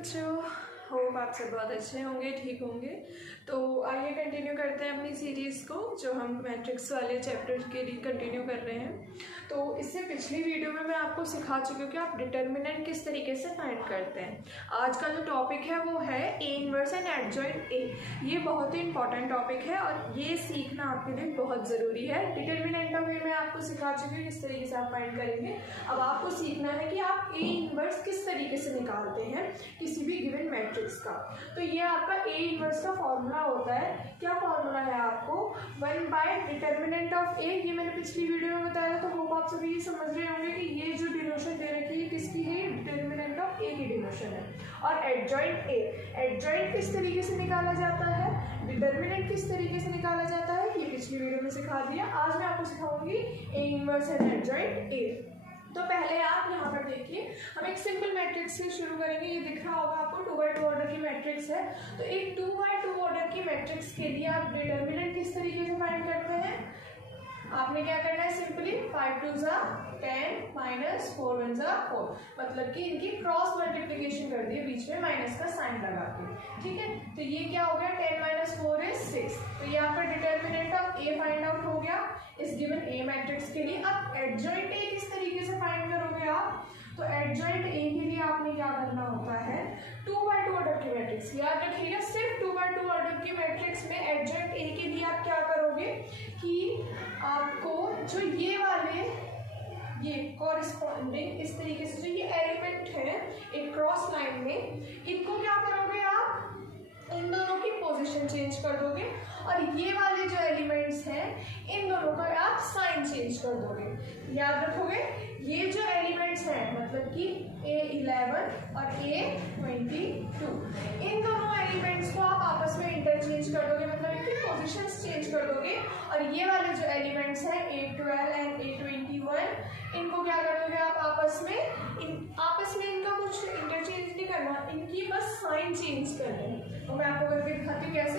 बच्चों, होप आप सब बहुत अच्छे होंगे, ठीक होंगे। तो आइए कंटिन्यू करते हैं अपनी सीरीज़ को, जो हम मैट्रिक्स वाले चैप्टर के लिए कंटिन्यू कर रहे हैं। तो इससे पिछली वीडियो में मैं आपको सिखा चुकी हूँ कि आप डिटर्मिनेंट किस तरीके से फाइंड करते हैं। आज का जो टॉपिक है वो है ए इनवर्स एंड एडजॉइंट ए। ये बहुत ही इंपॉर्टेंट टॉपिक है और ये सीखना आपके लिए बहुत ज़रूरी है। डिटर्मिनेंट का फिर मैं आपको सिखा चुकी हूँ किस तरीके से आप फाइंड करेंगे। अब आपको सीखना है कि आप ए इनवर्स किस तरीके से निकालते हैं किसी भी गिवन मैट्रिक्स का। तो ये आपका ए इनवर्स का फॉर्मूला होता है। क्या फॉर्मूला है आपको? 1 / डिटर्मिनेंट ऑफ ए। ये मैंने पिछली वीडियो में बताया, तो होप आप सभी ये समझ रहे होंगे कि ये जो डिनोशन दे रखी है किसकी है? डिटर्मिनेंट ऑफ ए की डिनोशन है। और एडजॉइंट ए, एडजॉइंट किस तरीके से निकाला जाता है, डिटर्मिनेंट किस तरीके से निकाला जाता है, ये पिछली वीडियो में सिखा दिया। आज मैं आपको सिखाऊंगी A inverse and adjoint A. तो पहले आप यहाँ पर देखिए, हम एक सिंपल मैट्रिक्स से शुरू करेंगे। ये दिख रहा होगा आपको 2 × 2 ऑर्डर की मैट्रिक्स है। तो एक 2 × 2 ऑर्डर की मैट्रिक्स के लिए आप डिटर्मिनेंट किस तरीके से फाइंड करते हैं? आपने क्या करना है? सिंपली 5 × 2 = 10 - 4 × 1 = 4, मतलब कि इनकी क्रॉस मल्टीप्लिकेशन कर दी, बीच में माइनस का साइन लगा के। ठीक है, तो ये क्या हो गया? 10 - 4 = 6। तो ये आपका determinant of A find out हो गया इस गिवन ए मैट्रिक्स के लिए। अब एडजॉइंट ए किस तरीके से फाइंड करोगे आप? तो एडजॉइंट ए के लिए आपने क्या करना होता है? 2 × 2 ऑर्डर की मैट्रिक्स, याद रखिएगा, सिर्फ 2 × 2 ऑर्डर की मैट्रिक्स में एडजॉइंट ए के लिए आप क्या करोगे कि आपको जो ये वाले ये कॉरिस्पॉन्डिंग इस तरीके से जो ये एलिमेंट है एक क्रॉस लाइन में, इनको क्या करोगे आप? इन दोनों की पोजीशन चेंज कर दोगे और ये वाले जो एलिमेंट्स हैं इन दोनों का आप साइन चेंज कर दोगे। याद रखोगे, ये जो एलिमेंट्स हैं मतलब कि A11 और A22, इन दोनों एलिमेंट्स को आप आपस में इंटरचेंज कर दोगे, मतलब इनकी पोजीशंस चेंज कर दोगे। और ये वाले जो एलिमेंट्स हैं A12 एंड A21, इनको क्या करोगे आप आपस में इनका कुछ इंटरचेंज नहीं करना, इनकी बस साइन चेंज करना है। तो मैं आपको करके दिखाती हूँ कैसे।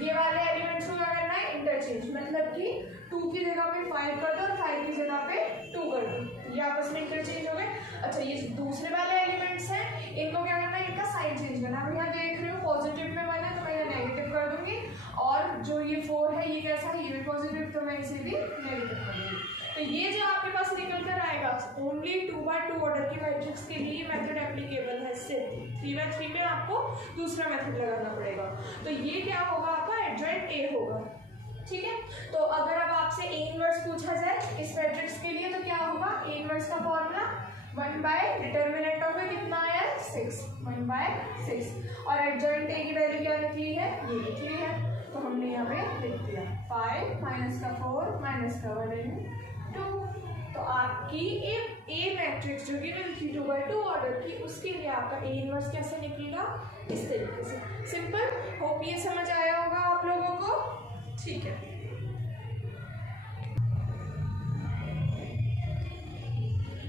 ये वाले एलिमेंट्स को क्या करना है? इंटरचेंज, मतलब कि 2 की जगह पे 5 कर दो और 5 की जगह पे 2 कर दो, ये आपस में इंटरचेंज हो गए। अच्छा, ये दूसरे वाले एलिमेंट्स हैं, इनको क्या करना है? इनका साइन चेंज करना। अब यहाँ देख रहे हो पॉजिटिव में 1 है तो मैं यहाँ नेगेटिव कर दूंगी, और जो ये 4 है ये कैसा है? ये भी पॉजिटिव, तो मैं इसे भी नेगेटिव कर दूंगी। तो ये जो आपके पास निकल कर आएगा ओनली 2 × 2 ऑर्डर की मैट्रिक्स के लिए मेथड एप्लीकेबल है। सिर्फ 3 × 3 में आपको दूसरा मेथड लगाना पड़ेगा। तो ये क्या होगा? आपका एडजॉइंट ए होगा। ठीक है, तो अगर अब आपसे ए इनवर्स पूछा जाए इस मैट्रिक्स के लिए तो क्या होगा? ए इनवर्स का फॉर्मूला 1 / डिटर्मिनेंट ऑफ ए कितना आया है? 6, 1/6। और एडजॉइंट ए की वैल्यू क्या निकली है? ये निकली है, तो हमने यहाँ पे लिख दिया 5 - 4 - 1 × 2। तो आपकी ए मैट्रिक्स जो गिवन थी 2 × 2 ऑर्डर की, उसके लिए आपका ए इनवर्स कैसे निकलेगा? इस तरीके से। सिंपल। होप ये समझ आया होगा आप लोगों को। ठीक है,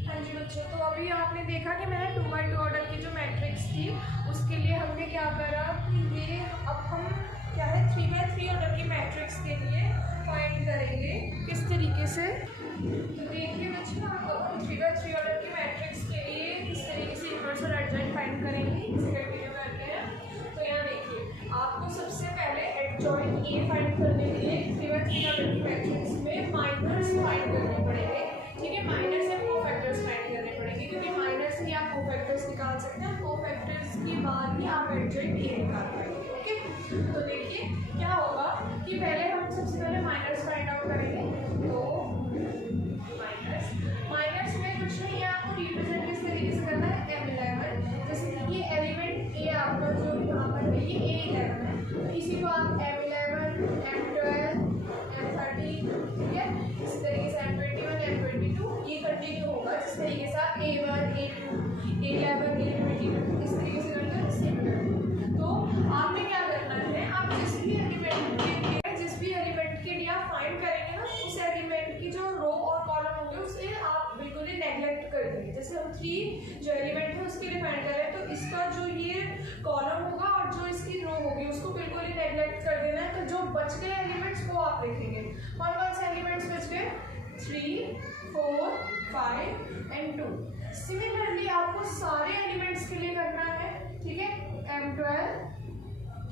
हाँ जी बच्चों, तो अभी आपने देखा कि मैंने 2 × 2 ऑर्डर की जो मैट्रिक्स थी उसके लिए हमने क्या करा कि ये अब हम क्या है 3 × 3 ऑर्डर की मैट्रिक्स के लिए फाइंड करेंगे किस तरीके से। तो देखिए बच्चों, अब हम 3 × 3 ऑर्डर की मैट्रिक्स के लिए किस तरीके से इनवर्स और एडजॉइंट फाइंड करेंगे, इसे कंटिन्यू करते हैं। तो यहाँ देखिए, आपको सबसे पहले एडजॉइंट ए फाइंड करने के लिए 3 × 3 ऑर्डर की मैट्रिक्स में माइनर्स फाइंड करने पड़ेंगे। ठीक है, माइनर्स या कोफैक्टर्स फाइंड करने पड़ेंगे, क्योंकि माइनर्स ही आप कोफैक्टर्स निकाल सकते हैं। कोफैक्टर्स के बाद ही आप एडजॉइंट ए निकाल पाएंगे। ओके, तो देखिए क्या होगा कि पहले हम सबसे पहले माइनर्स फाइंड आउट करेंगे। तो माइनर्स में कुछ नहीं है, आपको रिप्रेजेंट किस तरीके से करना है? M11। जैसे कि ये एलिमेंट ए आपका जो यहाँ पर है ये A11 है, तो इसी को आप M11, M12, M13, ठीक है, इस तरीके से M21, M22 ये कंटिन्यू होगा। जिस तरीके से आप A1, A2, A11, A22 इस तरीके से करते हैं, सेम करते। तो आपने क्या करना है? आप जिस भी एलिमेंट के लिए आप फाइंड करेंगे ना, उस एलिमेंट की जो रो और कॉलम होंगे उसे आप बिल्कुल ही नेग्लेक्ट कर देंगे। जैसे हम 3 जो एलिमेंट है उसके लिए फाइंड कर रहे हैं, तो इसका जो ये कॉलम होगा और जो इसकी रो होगी उसको बिल्कुल ही नेग्लेक्ट कर देना है। तो जो बच गए एलिमेंट्स वो आप लिखेंगे। कौन कौन से एलिमेंट्स बच गए? 3, 4, 5 एंड 2। सिमिलरली आपको सारे एलिमेंट्स के लिए करना है। ठीक है,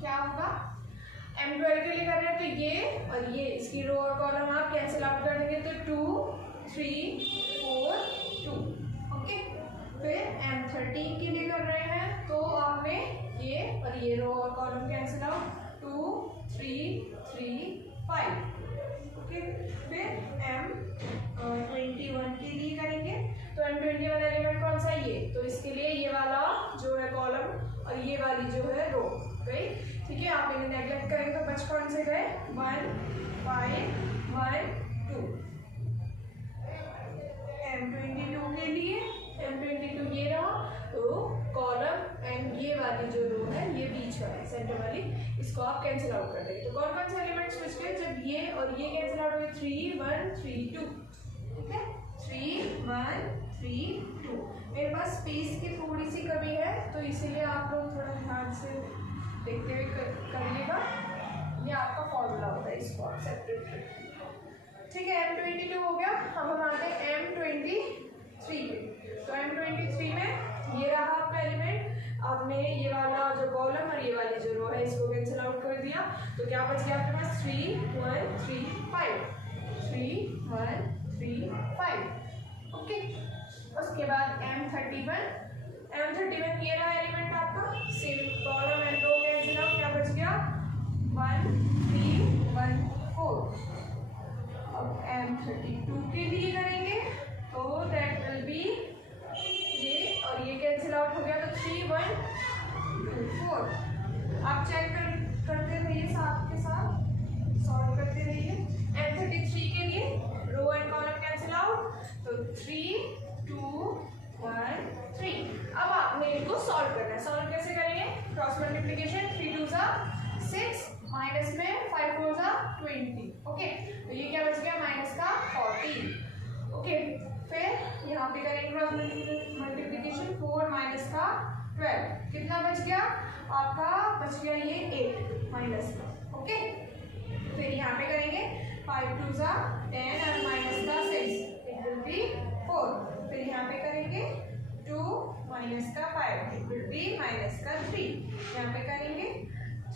क्या होगा, M12 के लिए कर रहे हैं तो ये और ये इसकी रो और कॉलम आप कैंसिल आउट कर देंगे तो 2 3 4 2। ओके, फिर M13 के लिए कर रहे हैं तो आपने ये और ये रो और कॉलम कैंसिल आउट 2 3 3 5। ओके, फिर M21 के लिए करेंगे तो M21 एलिमेंट कौन सा है, ये, तो इसके लिए ये वाला जो है कॉलम और ये वाली जो है रो गई। ठीक है, आप इन्हें नेगलेक्ट करेंगे तो बच कौन से गए, 1 5 1 2। M22 के लिए M22 ये रहा तो कॉलम एंड ये वाली जो रो है ये बीच वाली सेंटर वाली इसको आप कैंसिल आउट कर देंगे। तो कौन कौन से एलिमेंट्स बच गए, जब ये और ये कैंसिल आउट हुए 3 1 3 2। ठीक है, 3 1 3 2। मेरे पास स्पेस की थोड़ी सी कमी है तो इसीलिए आप लोग थोड़ा ध्यान से देखते हुए करिएगा। ये आपका फॉर्मूला होता है, इसको आप सेपरेट। ठीक है, M22 हो गया। अब हम आते हैं M23 पे। तो M23 में ये रहा आपका एलिमेंट, आपने ये वाला जो कॉलम और ये वाली जो रो है इसको कैंसिल आउट कर दिया तो क्या बच गया आपके पास 3 1 3 5 3 1 3 5। ओके, उसके बाद M31 ये रहा एलिमेंट आपका, सिर्फ column and row cancel out, क्या बच गया 1 3 1 4। अब M32 के लिए करेंगे तो दैट विल बी ये और ये कैंसिल आउट हो गया तो 3 1 2 4। आप चेक करते रहिए साथ के साथ, सॉल्व करते रहिए। M33 के लिए row and column cancel out तो 3 2 1 3। अब आपने इनको सॉल्व करना है। सॉल्व कैसे करेंगे, क्रॉस मल्टीप्लिकेशन, 3 2 6 माइनस में 5 4 20। ओके, तो ये क्या बच गया माइनस का 40। ओके, फिर यहाँ पे करेंगे क्रॉस मल्टीप्लिकेशन, 4 माइनस का 12, कितना बच गया आपका, बच गया ये 8 माइनस का। ओके, फिर यहाँ पे करेंगे 5 2 10 और माइनस का 6, इट विल बी 4। फिर यहाँ पे करेंगे 2 माइनस का 5, इट विल बी माइनस का 3। यहाँ पे करेंगे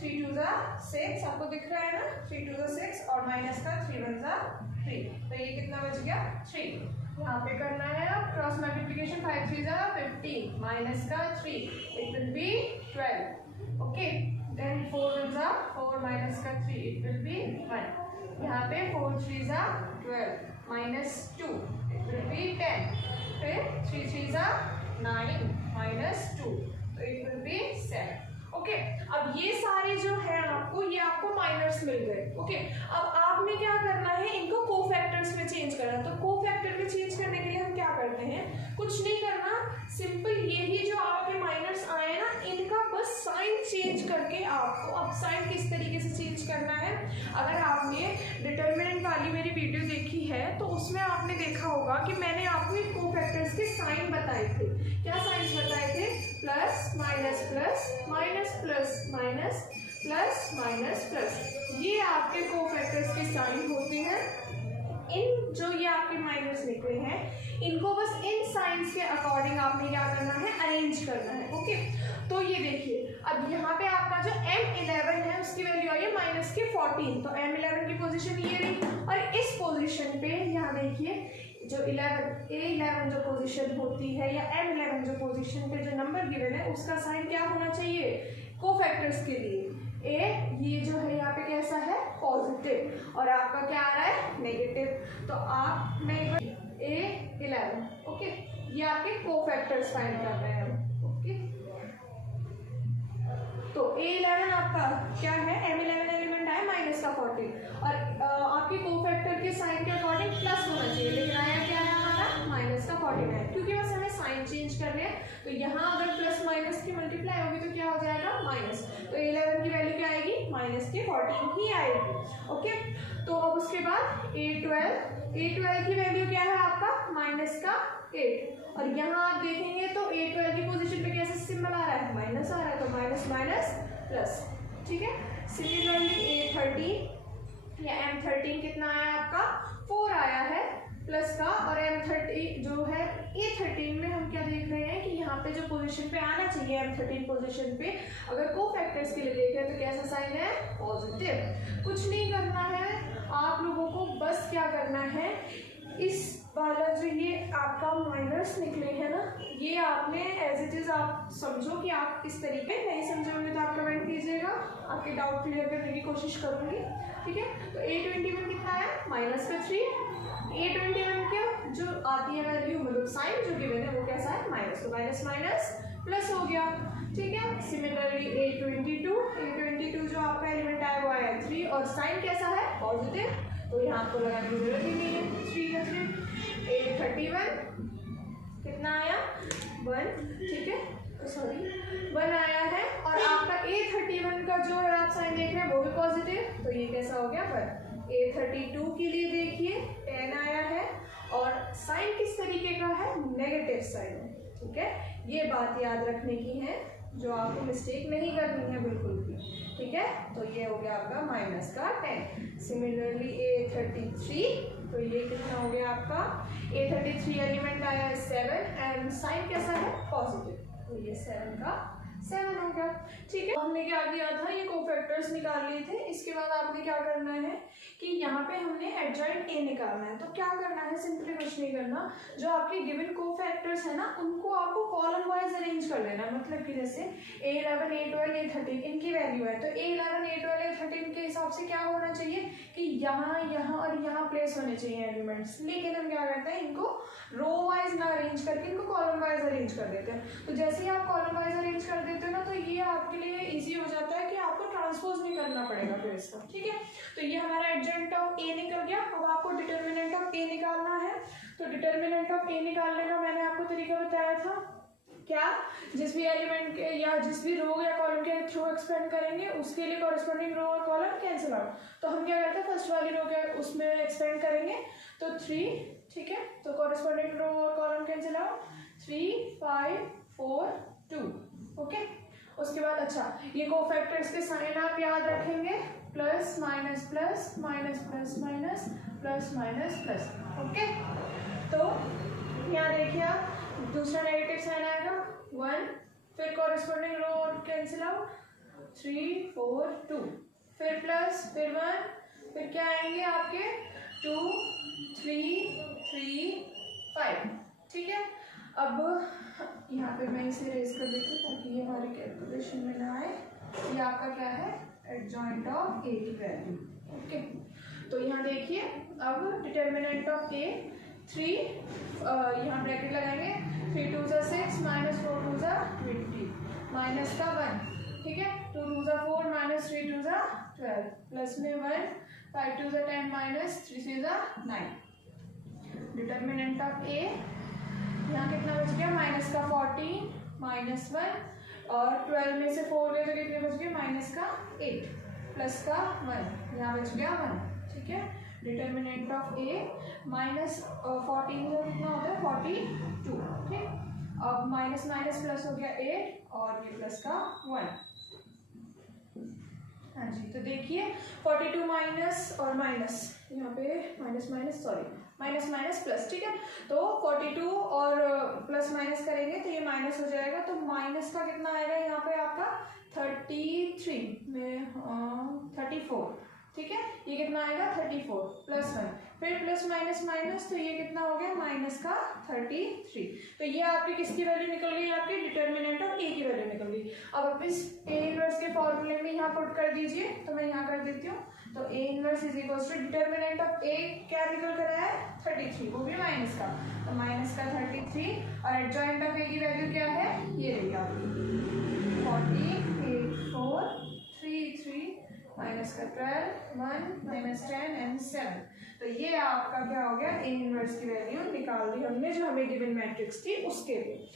3 2 6, आपको दिख रहा है ना, 3 2 6 और माइनस का 3 1 3, तो ये कितना बच गया 3। यहाँ पे करना है अब क्रॉस मल्टीप्लिकेशन, 5 3 15 माइनस का 3, it will be 12। Okay, then 4 1 4 minus का 3, इट विल बी 1। यहाँ पे 4 3 12 माइनस 2, इट विल बी 10। फिर 3 3 9 माइनस 2, तो इट विल बी 7। ओके, अब ये सारे जो है आपको, ये आपको माइनर्स मिल गए। ओके, अब आपने क्या करना है, इनको कोफैक्टर्स में चेंज करना। तो कोफैक्टर में चेंज करने के लिए हम क्या करते हैं, कुछ नहीं करना, सिंपल यही जो आपके माइनर्स आए ना, इनका बस साइन चेंज करके आपको, अब साइन किस तरीके से चेंज करना है, अगर आपने डिटर्मिनेंट वाली मेरी वीडियो देखी है तो उसमें आपने देखा होगा कि मैंने आपको इन कोफैक्टर्स के साइन बताए थे। क्या साइन बताए थे, plus minus plus minus plus minus plus minus plus, ये आपके कोफैक्टर्स के साइन होते हैं। इन जो ये आपके माइनस निकले हैं, इनको बस इन साइंस के अकॉर्डिंग आपने क्या करना है, अरेंज करना है। ओके, तो ये देखिए, अब यहाँ पे आपका जो M11 है उसकी वैल्यू आई है माइनस के 14, तो M11 की पोजीशन ये रही। और इस पोजीशन पे यहाँ देखिए जो 11 A11 जो पोजीशन होती है या M11 जो पोजीशन पे जो नंबर गिवन है उसका साइन क्या होना चाहिए, कोफैक्टर्स के लिए ये जो है यहाँ पे कैसा है, पॉजिटिव, और आपका क्या आ रहा है, नेगेटिव। तो आप A11, ओके, ये आपके कोफैक्टर्स फाइंड कर रहे हैं। ओके, तो A11 आपका क्या है, M11 एलिमेंट आया माइनस का 14 और आपके कोफैक्टर के साइन के अकॉर्डिंग प्लस होना चाहिए, लेकिन आया क्या है हमारा, माइनस का 49, क्योंकि बस हमें साइन चेंज करने हैं। तो यहाँ अगर प्लस माइनस की मल्टीप्लाई होगी तो क्या हो जाएगा, माइनस, तो 11 की वैल्यू क्या आएगी, माइनस के 14 ही आएगी। ओके, तो अब उसके बाद A12 की वैल्यू क्या है आपका, माइनस का 8, और यहाँ आप देखेंगे तो A12 की पोजीशन पे कैसे सिंबल आ रहा है, माइनस आ रहा है, तो माइनस माइनस प्लस। ठीक है, सिमिलरली A13 या M13 कितना आया आपका, 4 आया है, प्लस का, और M30 जो है A13 में हम क्या देख रहे हैं कि यहाँ पे जो पोजीशन पे आना चाहिए M13 पोजीशन पे, अगर कोफैक्टर्स के लिए देख रहे हैं तो कैसा साइन है, पॉजिटिव। कुछ नहीं करना है आप लोगों को, बस क्या करना है, इस वाला जो ये आपका माइनस निकले है ना, ये आपने एज इट इज आप समझो कि आप इस तरीके, नहीं समझे होंगे तो आप कमेंट कीजिएगा, आपके डाउट क्लियर करने की कोशिश करूंगी, ठीक है। तो A21 कितना है, माइनस का 3, A21 के जो आती है वैल्यू, मतलब साइन जो गिवन है वो कैसा है, माइनस, तो माइनस माइनस प्लस हो गया, ठीक है। सिमिलरली A22 जो आपका एलिमेंट आया वो आया 3, और साइन कैसा है, पॉजिटिव, तो यहाँ आपको लगाने की जरूरत ही नहीं है, 3 का 3। A31 कितना आया, 1, ठीक है, तो सॉरी 1 आया है, और आपका A31 का जो आप साइन देख रहे हैं वो भी पॉजिटिव, तो ये कैसा हो गया 1। A32 के लिए देखिए 10 आया है, और साइन किस तरीके का है, नेगेटिव साइन है, ठीक है। ये बात याद रखने की है, जो आपको मिस्टेक नहीं करनी है बिल्कुल भी, ठीक है। तो ये हो गया आपका माइनस का 10। सिमिलरली A33, तो ये कितना हो गया आपका, A33 एलिमेंट आया है 7, एंड साइन कैसा है, पॉजिटिव, तो ये 7 का 7 हो गया, ठीक है। हमने क्या किया था, ये कोफैक्टर्स निकाल लिए थे। इसके बाद आपने क्या करना है कि यहाँ पे हमने एडजॉइंट A निकालना है। तो क्या करना है, सिंपली कुछ नहीं करना, जो आपके गिवन कोफैक्टर्स है ना, उनको आपको कॉलम वाइज अरेंज कर लेना। मतलब कि जैसे A11, A12, A13 इनकी वैल्यू है, तो A11, A12, A13 के हिसाब से क्या होना चाहिए कि यहाँ, यहाँ और यहाँ प्लेस होने चाहिए एलिमेंट्स। लेकिन हम क्या करते हैं, इनको रो वाइज ना अरेंज करके इनको कॉलम वाइज अरेंज कर देते हैं। तो जैसे ही आप कॉलम वाइज अरेंज कर देते हो ना, तो ये आपके लिए इजी हो जाता है कि आपको ट्रांसपोज नहीं करना पड़ेगा फिर इसका, ठीक है। तो ये हमारा एडजॉइंट ऑफ A निकल गया। अब आपको डिटर्मिनेंट ऑफ A निकालना है। तो डिटर्मिनेंट ऑफ A निकालने का मैंने आपको तरीका बताया था, क्या, जिस भी एलिमेंट के या जिस भी रो या कॉलम के थ्रू एक्सपेंड करेंगे उसके लिए कॉरेस्पॉन्डिंग रो और कॉलम कैंसिल आउट। तो हम क्या करते हैं, फर्स्ट वाली रो के उसमें एक्सपेंड करेंगे तो 3, ठीक है, तो कॉरेस्पॉन्डिंग रो और कॉलम कैंसिल आउट, 3, 5, 4, 2, ओके। उसके बाद अच्छा, ये कोफैक्टर्स के साइन आप याद रखेंगे, plus minus plus, minus plus minus, plus minus plus, okay. तो यहाँ देखिए आप, दूसरा नेगेटिव साइन आएगा 1, फिर कॉरेस्पॉन्डिंग रो और कैंसिल आउट 3, 4, 2, फिर प्लस, फिर 1, फिर क्या आएंगे आपके 2, 3, 3, 5, ठीक है। अब यहाँ पे मैं इसे रेज कर देती हूँ ताकि ये हमारी कैलकुलेशन में ना आए। ये आपका क्या है, एडजॉइंट ऑफ A की वैल्यू, ओके। तो यहाँ देखिए, अब डिटर्मिनेंट ऑफ A 3, यहाँ ब्रैकेट लगाएंगे, 3 2 6 माइनस 4 2 20, माइनस का 1, ठीक है, 2 2 4 माइनस 3 2 12, प्लस में 1, 5 2 10 माइनस 3 3 9। डिटर्मिनेंट ऑफ A यहाँ कितना बच गया, माइनस का 14, माइनस 1, और 12 में से 4 गए तो कितने बच गए, माइनस का 8, प्लस का 1, यहाँ बच गया 1, ठीक है। डिटर्मिनेंट ऑफ A माइनस 14 जो कितना होता है 42, ठीक। अब माइनस माइनस प्लस हो गया 8, और ये प्लस का 1, हाँ जी। तो देखिए 42 माइनस और माइनस, यहाँ पे minus minus, sorry minus minus plus, ठीक है। तो 42 और प्लस माइनस करेंगे तो ये माइनस हो जाएगा, तो माइनस का कितना आएगा यहाँ पे आपका 33 में 34, ठीक है। ये कितना आएगा 34 प्लस 1, फिर प्लस माइनस माइनस, तो ये कितना हो गया माइनस का 33। तो ये आपकी किसकी वैल्यू निकल गई, आपकी डिटर्मिनेंट ऑफ A की वैल्यू निकल गई। अब आप इस A इनवर्स के फॉर्मूले में यहाँ पुट कर दीजिए, तो मैं यहाँ कर देती हूँ। तो A inverse is equal to determinant of A क्या निकल कर आया है 33, वो भी माइनस का, तो माइनस का 33, और एडजॉइंट ऑफ A की वैल्यू क्या है, ये रही आपकी 40, 8, 4, 3, 3, माइनस का 12, 1, माइनस 10 एंड 7। तो ये आपका क्या हो गया, A इनवर्स की वैल्यू निकाल दी हमने जो हमें गिवन मैट्रिक्स थी उसके लिए।